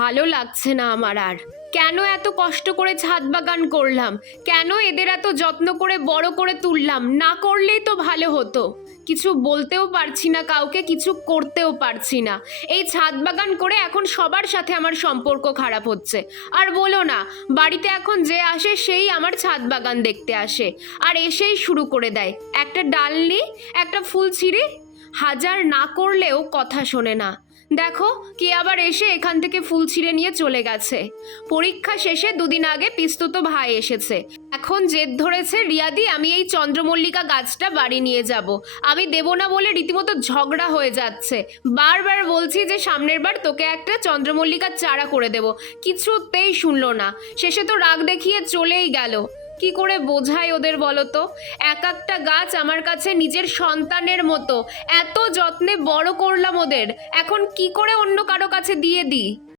ভালো লাগছে না আমার আর। কেন এত কষ্ট করে ছাদ বাগান করলাম? কেন এদের এত যত্ন করে বড় করে তুললাম? না করলেই তো ভালো হতো। কিছু বলতেও পারছি না কাউকে, কিছু করতেও পারছি না। এই ছাদ বাগান করে এখন সবার সাথে আমার সম্পর্ক খারাপ হচ্ছে। আর বলো না, বাড়িতে এখন যে আসে সেই আমার ছাদ বাগান দেখতে আসে, আর এসেই শুরু করে দেয়, একটা ডাল নি, একটা ফুল ছিঁড়ি। হাজার না করলেও কথা শোনে না। দেখো, কে আবার এসে এখান থেকে ফুল ছিঁড়ে নিয়ে চলে গেছে। পরীক্ষা শেষে দুদিন আগে পিস্তুত ভাই এসেছে। এখন জেদ ধরেছে রিয়াদি আমি এই চন্দ্রমল্লিকা গাছটা বাড়ি নিয়ে যাব। আমি দেব না বলে রীতিমতো ঝগড়া হয়ে যাচ্ছে। বারবার বলছি যে সামনের বার তোকে একটা চন্দ্রমল্লিকার চারা করে দেব, কিছুতেই শুনলো না। শেষে তো রাগ দেখিয়ে চলেই গেল। কি করে বোঝাই ওদের বলো তো? এক একটা গাছ আমার কাছে নিজের সন্তানের মতো। এত যত্নে বড় করলাম ওদের, এখন কি করে অন্য কারো কাছে দিয়ে দিই?